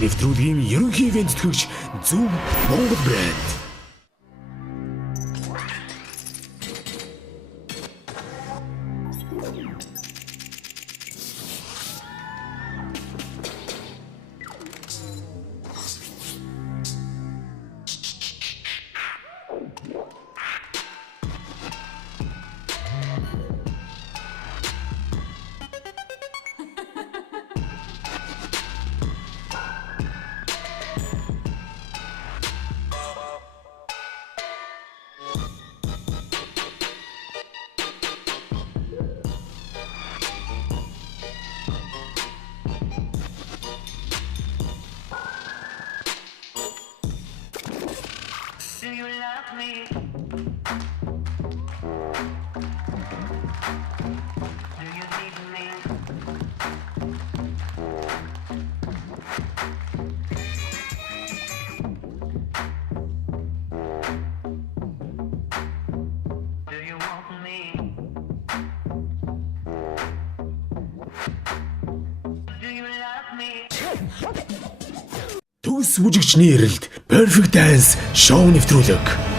нэвтрүүлгийн ерөнхий ивент төгж Зөв Монгол брэнд. Do you love me? Do you need me? Do you want me? Do you love me? Төс бүжигчний эрэлд Perfect Dance шоу нэвтрүүлэг.